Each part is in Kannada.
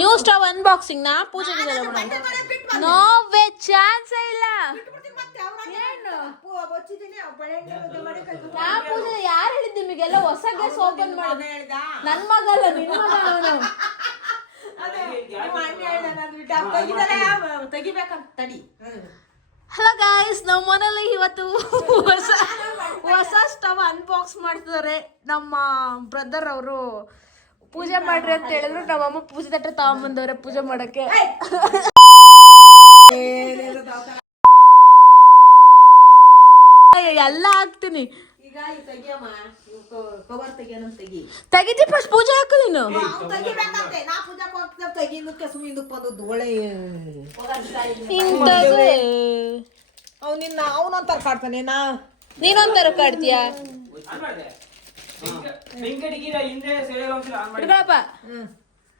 ನ್ಯೂ ಸ್ಟವ್ ಅನ್ಬಾಕ್ಸಿಂಗ್ ನಾ ಪೂಜೆ ನೋ ವೇ ಚಾನ್ಸ್ ಇಲ್ಲ. ಪೂಜೆ ಯಾರು ಹೇಳಿದ್ದು ನಿಮಗೆಲ್ಲ ಹೊಸ ಗ್ಯಾಸ್ ಓಪನ್ ಮಾಡಿ? ನನ್ ಮಗ ಅಲ್ಲ, ನಿನ್ ಮಗ ಅವನು. ಹಲೋ ಗಾಯ್ಸ್, ನಮ್ಮ ಮನೇಲಿ ಇವತ್ತು ಹೊಸ ಸ್ಟವ್ ಅನ್ಬಾಕ್ಸ್ ಮಾಡ್ತಿದ್ದಾರೆ. ನಮ್ಮ ಬ್ರದರ್ ಅವರು ಪೂಜೆ ಮಾಡ್ರಿ ಅಂತ ಹೇಳಿದ್ರು. ನಮ್ಮಮ್ಮ ಪೂಜೆ ತಟ್ಟೆ ತಗೊಂಬಂದವ್ರೆ ಪೂಜೆ ಮಾಡಕ್ಕೆ. ಎಲ್ಲ ಹಾಕ್ತೀನಿ. ತೆಗಿತಿ ಫಸ್ಟ್ ಪೂಜೆ ಹಾಕು ನೀನು. ಅವನೊಂಥರ ಕಾಡ್ತಾನೆ, ನೀನೊಂಥರ ಕಾಡ್ತೀಯ.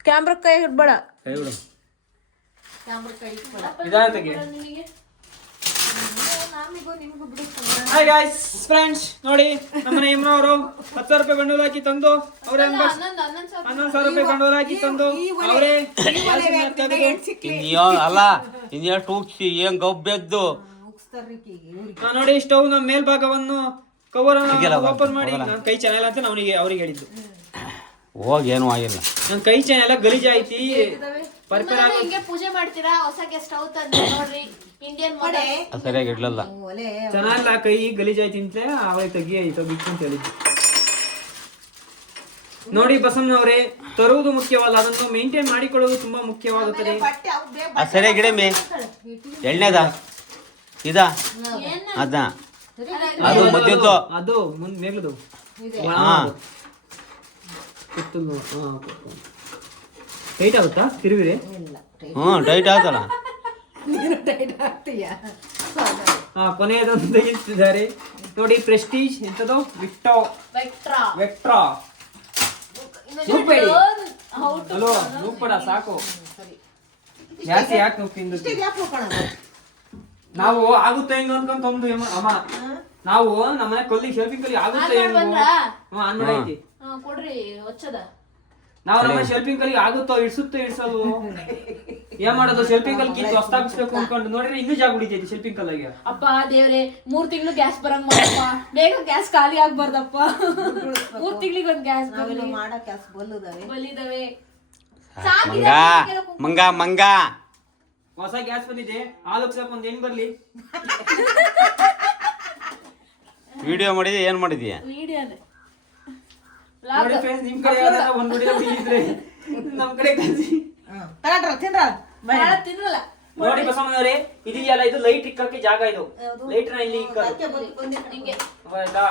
ಕ್ಯಾಮ್ರಾ ಕೈ ಹಿಡ್ಬೇಡ. ಹಾಯ್ ಗೈಸ್ ಫ್ರೆಂಡ್ಸ್, ನೋಡಿ ನಮ್ಮನೆ ಇಮ್ನವರು 10,000 ರೂಪಾಯಿ ಬಂಡವಾಳ ಹಾಕಿ ತಂದು ಅವರೇ 11,000 ರೂಪಾಯಿ ಬಂಡವಾಳ ಹಾಕಿ ತಂದು ಅವರೇ ಅಲ್ಲ ಇನ್ನೇನು ಟೂಕ್ಸಿ ಏನ್ ಗಬ್ಬೆದ್ದು ನೋಡಿ. ಸ್ಟವ್ ನ ಮೇಲ್ಭಾಗವನ್ನು ಕವರ್ ಓಪನ್ ಮಾಡಿ ನಾನು ಕೈ ಚಾನೆಲ್ ಅಂತ ಅವನಿಗೆ ಅವ್ರಿಗೆ ಹೇಳಿದ್ದು. ಹೋಗಿ ಏನೂ ಆಗಿಲ್ಲ, ನನ್ನ ಕೈ ಚಾನೆಲ್ ಗಲೀಜಾಯ್ತಿ. ಪೂಜೆ ಮಾಡ್ತೀರಾ? ಹೊಸ ಸ್ಟವ್ ತಂದ್ರೆ ನೋಡ್ರಿ, ಇಂಡಿಯನ್ ಸರಿಯಾಗಿ ಇಡ್ಲಲ್ಲ, ಚೆನ್ನಾಗಿಲ್ಲ, ಕೈ ಗಲೀಜಾಯ್ತಿ ಅಂತ ಅವಳಿಗೆ ತೆಗಿಯಾಯ್ತು ಬಿಟ್ಟು ಅಂತ ಹೇಳಿದ್ದು. ನೋಡಿ ಬಸಮ್ಮನವರೇ, ತರುವುದು ಮುಖ್ಯವಲ್ಲ, ಅದನ್ನು ಮೇಂಟೈನ್ ಮಾಡಿಕೊಳ್ಳುವುದು ತುಂಬಾ ಮುಖ್ಯವಾಗುತ್ತದೆ. ಸರಿಯಾಗಿ ಇಡಮಿ. ಎಣ್ಣೆದ ಇದಾ ಅದ ಅದು ಮಧ್ಯದ್ದು ಅದು ಮುಂದೆ ಮೇಲದು ಟೈಟ್ ಆಗುತ್ತಾ ತಿರುವಿರಿ? ಟೈಟ್ ಆಗುತ್ತಲ್ಲ. ಕೊನೆಯದೊಂದು ತೆಗೆಯುತ್ತಿದ್ದಾರೆ ನೋಡಿ. ಪ್ರೆಸ್ಟೀಜ್ ಎಂತದು? ವೆಕ್ಟ್ರಾ. ಹಲೋ ನೂಪಡ ಸಾಕು, ಜಾಸ್ತಿ ಯಾಕೆ ನುಗ್ಗಿಂದು? ನಾವು ಆಗುತ್ತೆ ಹೆಂಗ ಅನ್ಕೊಂಡ್ ತಂದು ಅಮ್ಮ, ನಾವು ನಮ್ಮನೆ ಕೊಲ್ಲಿ ಶೆಲ್ಫಿಂಗ್ ಕಲ್ಲಿ ಆಗುತ್ತೆ ಆನ್ ಮಾಡೈತಿ ಕೊಡ್ರಿ ಹೊಚ್ಚದ. ನಾವು ನಮ್ಮ ಶೆಲ್ಫಿಂಗ್ ಕಲ್ಲಿ ಆಗುತ್ತೋ ಇಡ್ಸುತ್ತೋ ಇಡ್ಸಲ್ವೋ ಏನ್ ಮಾಡೋದು? ಶೆಲ್ಫಿಂಗ್ ಕಲ್ಲಿ ಕಿತ್ತು ಹೊಸ್ತಾಗಿಸ್ಬೇಕು ಅನ್ಕೊಂಡು ನೋಡಿದ್ರೆ ಇನ್ನೂ ಜಾಗ ಉಳಿತೈತಿ ಶೆಲ್ಫಿಂಗ್ ಕಲ್ಲಾಗೆ. ಅಪ್ಪ ದೇವ್ರೆ, 3 ತಿಂಗಳು ಗ್ಯಾಸ್ ಬರಂಗ್ ಮಾಡಪ್ಪ, ಬೇಗ ಗ್ಯಾಸ್ ಖಾಲಿ ಆಗ್ಬಾರ್ದಪ್ಪ. 3 ತಿಂಗಳಿಗೆ ಒಂದು ಗ್ಯಾಸ್ ಬಲ್ಲಿದಾವೆ. ಮಂಗ ಮಂಗ ಹೊಸ ಗ್ಯಾಸ್ ಬಂದಿದೆ, ಹಾಲು ಉಗ್ಸಕ್ ಒಂದ್ ಹೆಣ್ ಬರ್ಲಿ. ವಿಡಿಯೋ ಮಾಡಿದ್ಯಾ? ಏನ್ ಮಾಡಿದ್ಯಾ? ವಿಡಿಯೋನೇ ನೋಡಿ ಫ್ರೆಂಡ್ಸ್, ನಿಮ್ ಕಡೆ ಯಾವ್ದಾರ ಒಂದ್ ವಿಡಿಯೋ ಇದ್ರೆ ನಮ್ ಕಡೆ ಕಳ್ಸಿ. ತಿನ್ನಲ್ಲ. ನೋಡಿ ಬಸಮ್ಮನವರೇ, ಇದೆಯಲ್ಲ ಇದು ಲೈಟ್ ಇಕ್ಕಕ್ಕೆ ಜಾಗ. ಇದು ಲೈಟ್ ನ ಇಲ್ಲಿ ಹಿಂಗೆ ಆಯ್ತಾ?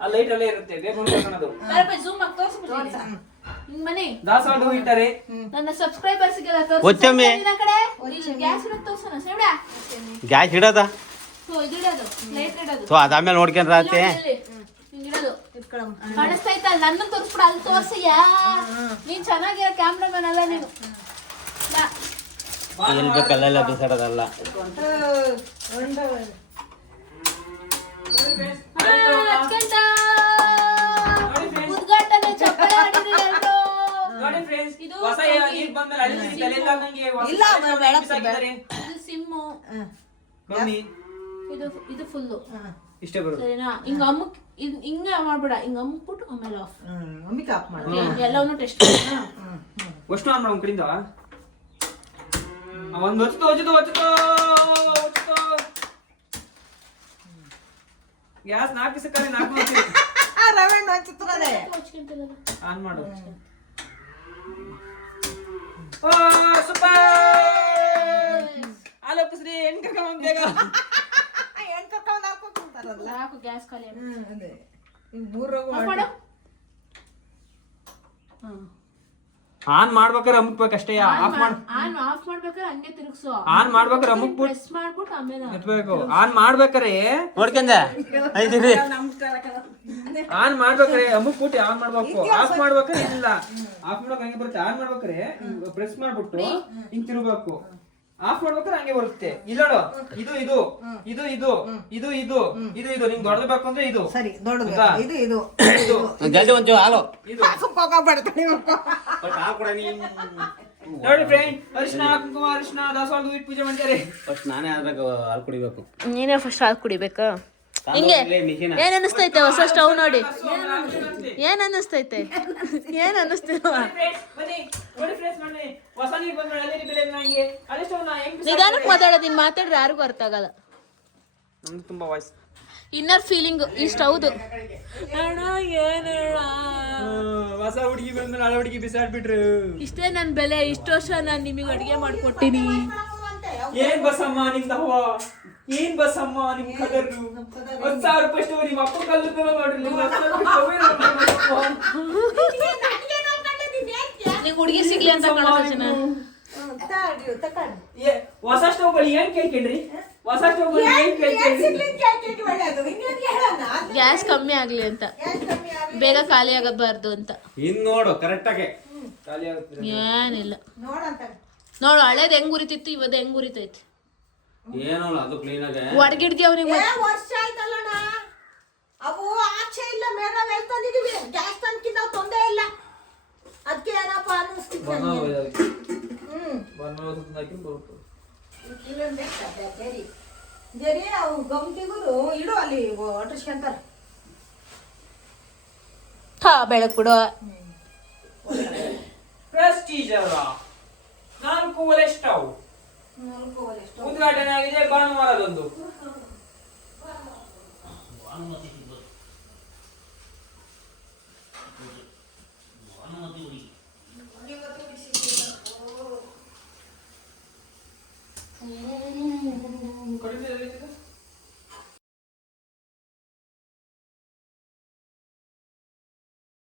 ಆ ಲೈಟ್ ಅಲ್ಲೇ ಇರುತ್ತೆ, ಬೇಕು ಅನ್ನೋದು. ಜೂಮ್ ಆಗಿ ತೋರಿಸ್ಬಿಟ್ಟು ಮನೆ ದಾಸವಾಳ ಇಟ್ಟಾರೆ. ನನ್ನ ಸಬ್ಸ್ಕ್ರೈಬರ್ಸ್ ಗೆಲ್ಲ ಒಚ್ಚಮ್ಮೆ ಕಡೆ ಗ್ಯಾಸ್ ಇಡೋದು ತೋರ್ಸೋಣ. ಸೇವ್ಡ ಗ್ಯಾಸ್ ಇಡೋದ ಇದು ಇಡೋದು, ಲೈಟ್ ಇಡೋದು. ಸೊ ಅದಾದ್ಮೇಲೆ ನೋಡ್ಕೊಂಡ್ರ ಆತೆ. ಕಾಣಿಸ್ತಾ ಇತ್ತ? ನನ್ನ ತೋರಿಸ್ಬಿಡ, ಅಲ್ಲಿ ತೋರ್ಸಿಯ. ನೀನ್ ಚೆನ್ನಾಗಿರೋ ಕ್ಯಾಮ್ರಾಮನ್ ಅಲ್ಲ ನೀನು. ಎಲ್ಲಿ ಬೇಕಲ್ಲೆಲ್ಲ ಬಿಸಾಡೋದಲ್ಲ. ಉದ್ಘಾಟನೆ ಚಪ್ಪಲಿ ಆಡಿದ್ರಿ ಎಲ್ರು. ಇದು ಸಿಮ್ಮು, ಇದು ಫುಲ್ಲು ಇಷ್ಟೇ ಬರುತ್ತೆ. ಸರಿನಾ? ಹಿಂಗ ಅಮ್ಮಕ್ ಹಿಂಗ ಮಾಡ್ಬೇಡ, ಹಿಂಗ ಅಮ್ಮಕ್ಬಿಟ್ಟು ಆಮೇಲೆ ಆಫ್ ಮಾಡಿ ಎಲ್ಲವನ್ನೂ ಟೆಸ್ಟ್ ಅಷ್ಟು ಆನ್ ಮಾಡೋ ಕಡೆಯಿಂದ ಒಂದು ಗ್ಯಾಸ್ 4 ಸೆಕೆಂಡ್ 4 ಆನ್ ಮಾಡು. ಓ ಸೂಪರ್! ಆಲೋಕಿಸ್ರಿ, ಹೆಣ್ ಕರ್ಕೊಂಡ್ ಬೇಗ. ಸಾಕು, ಗ್ಯಾಸ್ ಖಾಲಿ ಆನ್ ಮಾಡ್ಬೇಕಾದ್ರೆ ಅಮುಕ್ಬೇಕಷ್ಟೇ. ಆಫ್ ಮಾಡ್ಬೇಕಾದ್ರೆ ಹಂಗೆ ತಿರುಗಿಸು. ಆನ್ ಮಾಡ್ಬೇಕಾದ್ರೆ ಪ್ರೆಸ್ ಮಾಡ್ಬಿಟ್ಟು ಆಮೇಲೆ ಎತ್ಬೇಕು. ಆನ್ ಮಾಡ್ಬೇಕಾರೆ ನೋಡ್ಕೊಂಡೆ ಐದಿರಿ. ಆನ್ ಮಾಡ್ಬೇಕಾರೆ ಅಮುಕ್ಬಿಟ್ಟು ಆನ್ ಮಾಡ್ಬೇಕು. ಆಫ್ ಮಾಡ್ಬೇಕಾರೆ ಇಲ್ಲ, ಆಫ್ ಮಾಡ್ಬೇಕು ಹಂಗೆ ಬರುತ್ತೆ. ಆನ್ ಮಾಡ್ಬೇಕಾರೆ ಪ್ರೆಸ್ ಮಾಡ್ಬಿಟ್ಟು ಹಿಂಗ್ ತಿರುಗಬೇಕು. ಆಫ್ ಮಾಡ್ಬೇಕಾದ್ರೆ ಹಂಗೆ ಬರುತ್ತೆ. ಇಲ್ಲ ಇದು ಇದು ಇದು ಇದು ಇದು ಇದು ಇದು ಇದು ನಿಂಗೆ ದೊಡ್ಡದು ಬೇಕು ಅಂದ್ರೆ ಇದು ಸರಿ ದೊಡ್ಡದು ಇದು ಇದು ಜಲ್ದಿ ಒಂಚೂರು ಹಾಲು ಇದು ಹಾಲು ಕೊಡ ನೀನು. ನೋಡಿ ಫ್ರೆಂಡ್, ಅರಿಶಿನ ಕುಂಕುಮ ಅರಿಶಿನ ದಾಸವಾಳ ಹೂವಿಟ್ಟು ಪೂಜೆ ಮಾಡ್ತಾರೆ. ಫಸ್ಟ್ ನಾನೇ ಆದಾಗ ಹಾಲು ಕುಡಿಬೇಕು. ನೀನೇ ಫಸ್ಟ್ ಹಾಲು ಕುಡಿಬೇಕಾ? ಹಿಂಗೆ ಏನ್ ಅನ್ನಿಸ್ತೈತೆ ಹೊಸ ಸ್ಟವ್ ನೋಡಿ? ಏನ್ ಅನ್ನಿಸ್ತೈತೆ? ಏನ್ ಅನ್ನಿಸ್ತಿಲ್ವಾ? ಬನ್ನಿ ನೋಡಿ ಫ್ರೆಂಡ್ಸ್, ಬನ್ನಿ ಹೊಸ ನೀರು ಬಂದ್ರೆ ಹಳೆ ನೀರು ಬೆಲೆ ನಂಗೆ ಹಳೆ ಸ್ಟವ್ ನಾ ಹೆಂಗ್ ನಿಧಾನಕ್ಕೆ ಮಾತಾಡೋದು, ನೀನ್ ಮಾತಾಡ್ರೆ ಯಾರಿಗೂ ಅರ್ಥ ಆಗಲ್ಲ. ನಮ್ದು ತುಂಬಾ ವಾಯ್ಸ್ ಇನ್ನರ್ ಫೀಲಿಂಗ್ ಈ ಸ್ಟವ್ದು. ಹೊಸ ಹುಡುಗಿ ಬಂದ್ಮೇಲೆ ಹಳೆ ಹುಡುಗಿ ಬಿಸಾಡ್ಬಿಟ್ರು. ಇಷ್ಟೇ ನನ್ ಬೆಲೆ. ಇಷ್ಟು ವರ್ಷ ನಾನ್ ನಿಮಗೆ ಅಡಿಗೆ ಮಾಡ್ಕೊಟ್ಟಿನಿ. ಏನ್ ಬಸಮ್ಮ ನಿಮ್ದ ಹವ, ಏನ್ ಬಸಮ್ಮ ನಿಮ್ ಕದರು 10,000 ರೂಪಾಯಿ ಸ್ಟೋವ್ ನಿಮ್ಮ ಅಪ್ಪ ಕಲ್ಲು ನೋಡ್ರಿ. ನಿಂಗೆ ಹುಡುಗಿ ಸಿಗ್ಲಿ ಅಂತ ಕಾಣಿಸ್ತಾನ. ಹೊಸ ಸ್ಟವ್ ಬಳಿ ಏನ್ ಕೇಳ್ಕೊಂಡ್ರಿ? ಹೊಸ ಸ್ಟವ್ ಬಳಿ ಏನ್ ಕೇಳ್ಕೊಂಡ್ರಿ? ಗ್ಯಾಸ್ ಕಮ್ಮಿ ಆಗ್ಲಿ ಅಂತ, ಬೇಗ ಖಾಲಿ ಆಗಬಾರ್ದು ಅಂತ. ಇನ್ ನೋಡು ಕರೆಕ್ಟ್ ಆಗಿ ಖಾಲಿ ಆಗುತ್ತೆ. ಏನಿಲ್ಲ ನೋಡು, ಹಳೇದ್ ಹೆಂಗ್ ಉರಿತಿತ್ತು, ಇವತ್ತು ಹೆಂಗ್ ಉರಿತೈತಿ. ಏನಲ್ಲ ಅದು ಕ್ಲೀನ್ ಆಗಿ ಒಡಗಿಡ್ದಿ ಅವ್ನಿಗೆ. ವರ್ಷ ಆಯ್ತಲ್ಲಣ್ಣ, ಅವು ಆಚೆ ಇಲ್ಲ ಮೇಲೆ ಹೇಳ್ತಂದಿದೀವಿ. ಗ್ಯಾಸ್ ತಂದ್ಕಿಂತ ತೊಂದರೆ ಇಲ್ಲ. ಅದಕ್ಕೆ ಏನಪ್ಪ ಅನ್ನಿಸ್ತಿತ್ತು ನನಗೆ. ಜರಿ ಅವು ಗಮ್ತಿಗುರು ಇಡು ಅಲ್ಲಿ ಒಟ್ಟಿಸ್ಕೊಂತಾರ. ಬೆಳಕ್ ಬಿಡು. ಪ್ರೆಸ್ಟೀಜ್ ಅಲ್ಲ, 4 ಒಲೆ ಸ್ಟವ್ ಉದ್ಘಾಟನೆ ಆಗಿದೆ ಭಾನುವಾರದಂದು.